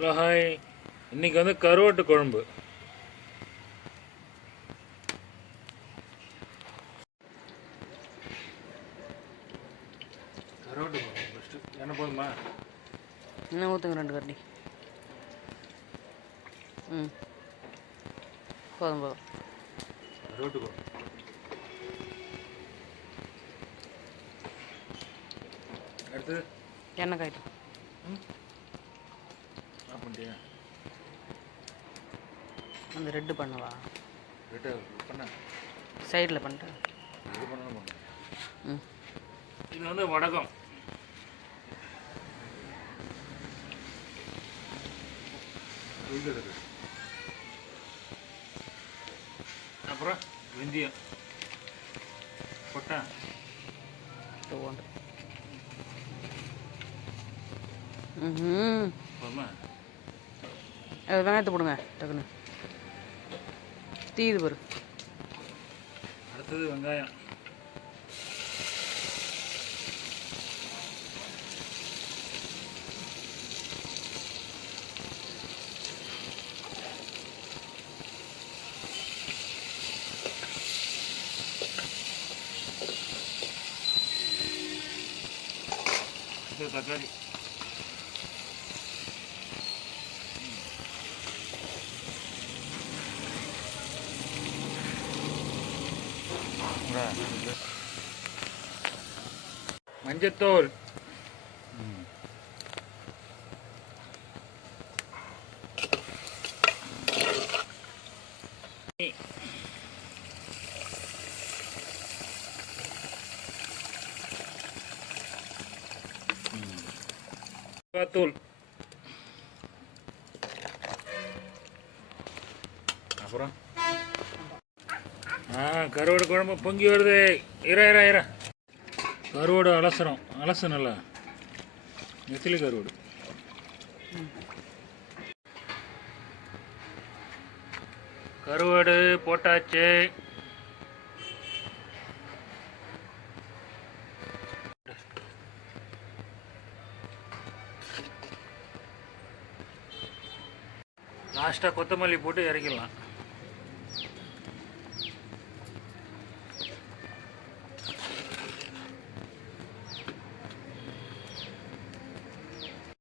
Hello hi. இன்றைக்கி வந்து கருவாட்டு குழம்பு. கருவாட்டு குழம்பு ஃபஸ்ட்டு என்ன போதுமா? இன்னும் ஊற்றுங்க 2 கரண்டி. போதும் போதும். கருவாட்டு குழம்பு அடுத்து எண்ணெய் காய்ட்டும். பண்ணிட்டியா? அந்த ரெட்டு பண்ணவா? ரெட்டு பண்ண சைடில் பண்ணிட்டேன். இது பண்ணணும் பண்ண. ம், இது வந்து வடகம். அப்புறம் வெந்தயம் போட்டேன். போதுமா? அது வெங்காயத்தை போடுங்க டக்குன்னு. தீது பாரு. அடுத்தது வெங்காயம். தக்காளி. மஞ்சத்தூள். தூள். அப்புறம் கருவாடு குழம்பு பொங்கி வருது. இர கருவாடு அலசு நல்லா. நெத்திலி கருவாடு. கருவாடு போட்டாச்சு. லாஸ்ட்டாக கொத்தமல்லி போட்டு இறக்கிடலாம்.